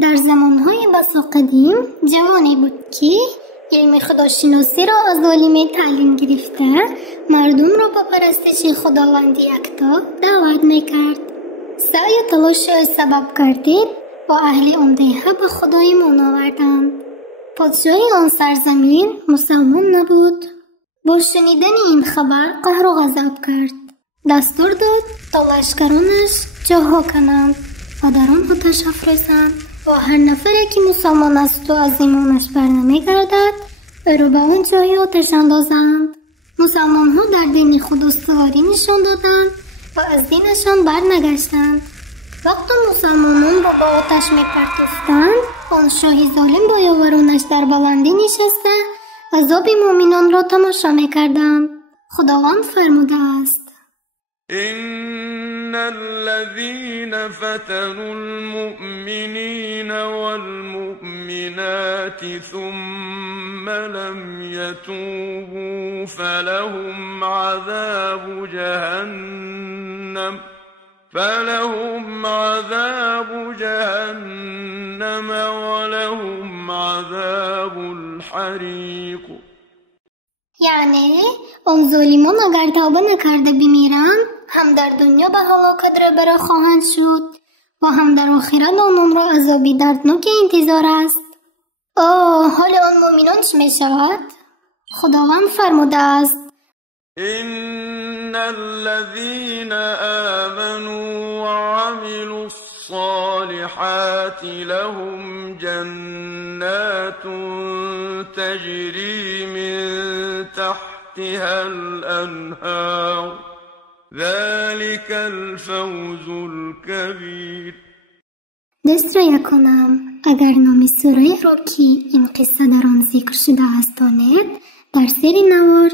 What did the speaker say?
در زمانهای بسا قدیم جوانی بود که علم خداشناسی را از عالم تعلیم گرفته مردم را به پرستش خداوند یکتا دعوت میکرد. سعی و تلاش سبب گردید و اهل آن دهه به خدا ایمان آوردند. پادشاه آن سرزمین مسلمان نبود. با شنیدن این خبر قهر و غضب کرد. دستور داد تا لشکرانش جاها کنند و در آن آتش افروزند و هر نفری که مسلمان است و از ایمانش برنمیگردد او را به آن جای آتش اندازند. مسلمان ها در دین خود استواری نشان دادند و از دینشان برنگشتند. وقتی مسلمانان با آتش میپرتافتند آن شاه ظالم با یاورانش در بلندی نشسته عذاب مؤمنان را تماشا میکردند. خداوند فرموده است: إن الذين فتنوا المؤمنين والمؤمنات ثم لم يتوبوا فلهم عذاب جهنم ولهم عذاب الحریق. یعنی آن ظالمان اگر توبه نکرده بمیرند هم در دنیا به هلاکت رهبر خواهند شد و هم در آخرت آنان را عذابی دردناک انتظار است. حال آن مؤمنان چه می شود؟ خداوند فرموده است: إن الذين آمنوا وعملوا الصالحات لهم جنات تجري من تحتها الأنهار ذلك الفوز الكبير. دست را یکنم اگر نام سوره را که این قصه در آن ذکر شده است دانید در سری نوار